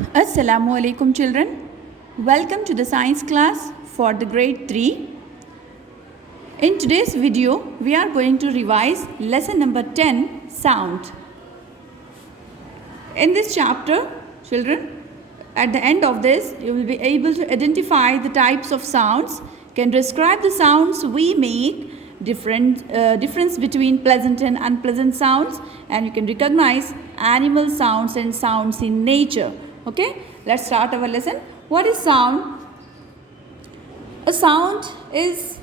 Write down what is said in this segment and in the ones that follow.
Assalamu alaikum children. Welcome to the science class for the grade 3. In today's video, we are going to revise lesson number 10, sound. In this chapter, children, at the end of this, you will be able to identify the types of sounds, can describe the sounds we make, difference between pleasant and unpleasant sounds, and you can recognize animal sounds and sounds in nature. Okay, let's start our lesson. What is sound? A sound is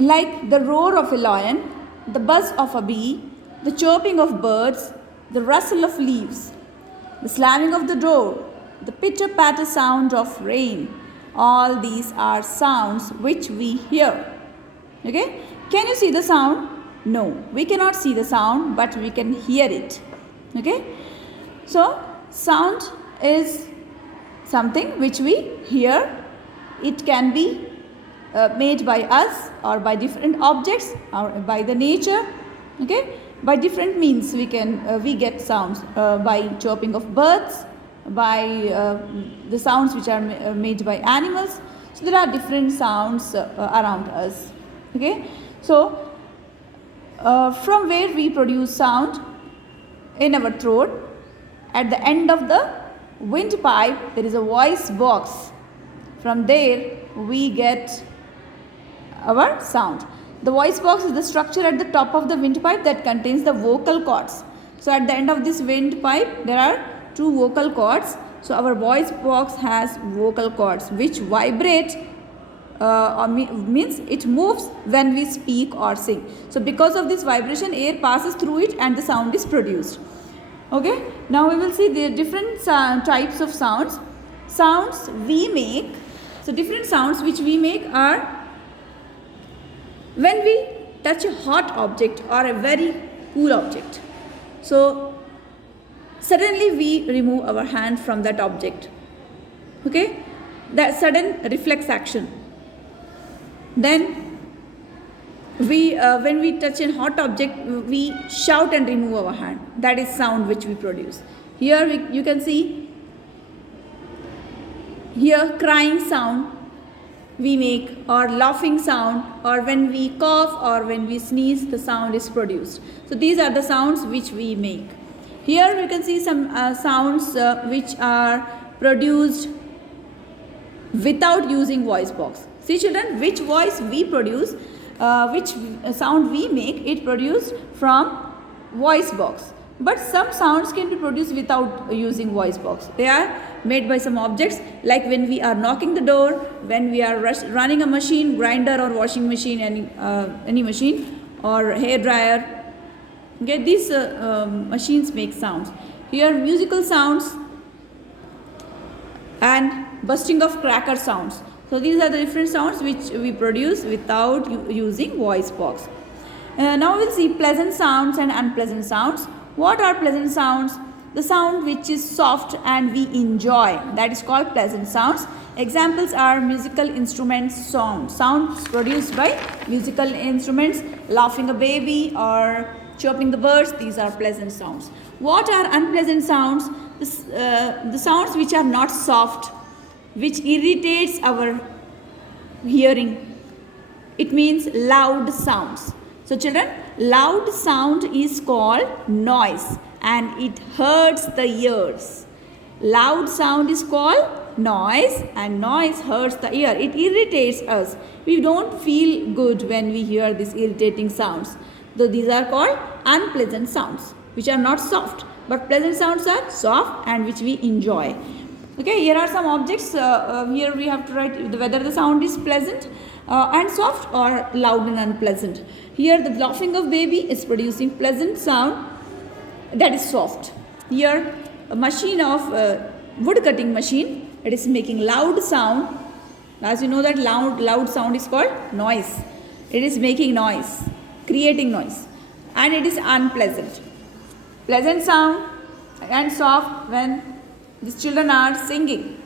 like the roar of a lion, the buzz of a bee, the chirping of birds, the rustle of leaves, the slamming of the door, the pitter-patter sound of rain. All these are sounds which we hear. Okay, can you see the sound? No, we cannot see the sound, but we can hear it. Okay, so sound is something which we hear. It can be made by us or by different objects or by the nature. Okay, by different means we get sounds by chirping of birds, by the sounds which are made by animals. So there are different sounds around us. Okay, so from where we produce sound? In our throat. At the end of the windpipe, there is a voice box. From there, we get our sound. The voice box is the structure at the top of the windpipe that contains the vocal cords. So at the end of this windpipe, there are two vocal cords. So our voice box has vocal cords which vibrate means it moves when we speak or sing. So because of this vibration, air passes through it and the sound is produced. Okay, now we will see the different types of sounds. Sounds we make. So different sounds which we make are when we touch a hot object or a very cool object. So suddenly we remove our hand from that object. Okay, that sudden reflex action. Then when we touch a hot object, we shout and remove our hand. That is sound which we produce. Here you can see here crying sound we make, or laughing sound, or when we cough or when we sneeze, the sound is produced. So these are the sounds which we make. Here you can see some sounds which are produced without using voice box. See children, which voice we produce, which sound we make, it produced from voice box. But some sounds can be produced without using voice box. They are made by some objects, like when we are knocking the door, when we are running a machine, grinder or washing machine, any machine, or hair dryer. Okay, these machines make sounds. Here musical sounds and bursting of cracker sounds. So these are the different sounds which we produce without using voice box. Now we will see pleasant sounds and unpleasant sounds. What are pleasant sounds? The sound which is soft and we enjoy, that is called pleasant sounds. Examples are musical instruments sounds produced by musical instruments, laughing a baby or chirping the birds. These are pleasant sounds. What are unpleasant sounds? The sounds which are not soft, which irritates our hearing. It means loud sounds. So children, loud sound is called noise and it hurts the ears. Loud sound is called noise and noise hurts the ear. It irritates us. We don't feel good when we hear these irritating sounds. So these are called unpleasant sounds, which are not soft. But pleasant sounds are soft and which we enjoy. Okay, here are some objects. Here we have to write whether the sound is pleasant and soft or loud and unpleasant. Here the laughing of baby is producing pleasant sound, that is soft. Here a machine of wood cutting machine, it is making loud sound. As you know that loud sound is called noise. It is making noise, creating noise, and it is unpleasant. Pleasant sound and soft when these children are singing.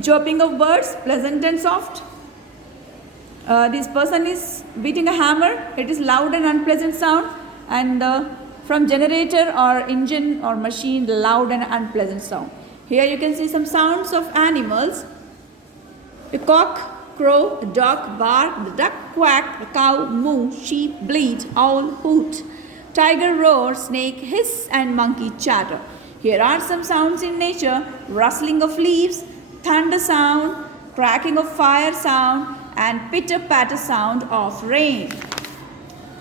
Chirping of birds, pleasant and soft. This person is beating a hammer. It is loud and unpleasant sound. And from generator or engine or machine, loud and unpleasant sound. Here you can see some sounds of animals. A cock crow, a dog bark, the duck quack, the cow moo, sheep bleat, owl hoot, tiger roar, snake hiss, and monkey chatter. Here are some sounds in nature: rustling of leaves, thunder sound, cracking of fire sound, and pitter-patter sound of rain.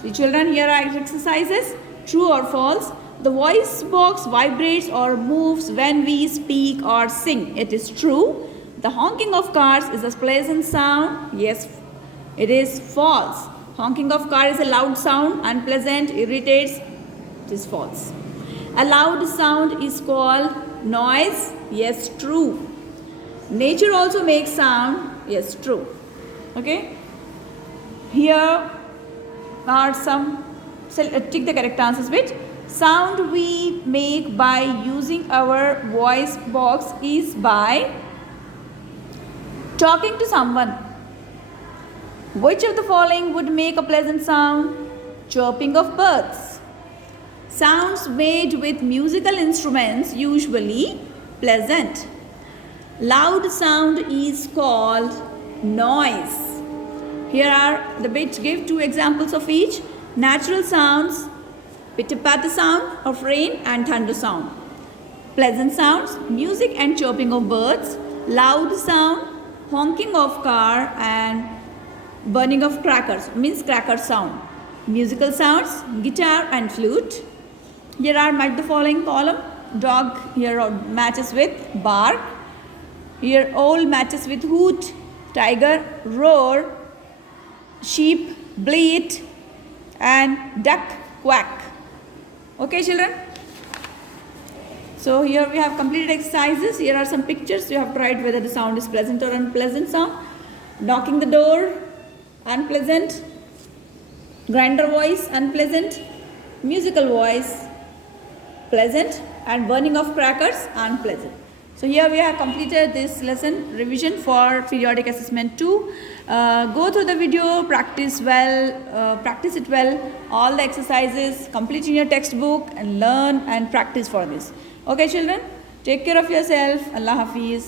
See children, here are exercises. True or false? The voice box vibrates or moves when we speak or sing. It is true. The honking of cars is a pleasant sound. Yes, it is false. Honking of car is a loud sound, unpleasant, irritates. It is false. A loud sound is called noise. Yes, true. Nature also makes sound. Yes, true. Okay. Here are some, tick the correct answers with. Sound we make by using our voice box is by talking to someone. Which of the following would make a pleasant sound? Chirping of birds. Sounds made with musical instruments usually pleasant. Loud sound is called noise. Here are the bits, give 2 examples of each. Natural sounds, pitter-patter sound of rain and thunder sound. Pleasant sounds, music and chirping of birds. Loud sound, honking of car and burning of crackers, means cracker sound. Musical sounds, guitar and flute. Here are match the following column. Dog here matches with bark. Here owl matches with hoot. Tiger roar. Sheep bleat. And duck quack. Okay children. So here we have completed exercises. Here are some pictures. You have to write whether the sound is pleasant or unpleasant sound. Knocking the door, unpleasant. Grinder voice, unpleasant. Musical voice, pleasant. And burning of crackers, unpleasant. So here we have completed this lesson revision for periodic assessment 2. Go through the video, practice it well, all the exercises, complete in your textbook and learn and practice for this. Okay children, take care of yourself. Allah Hafiz.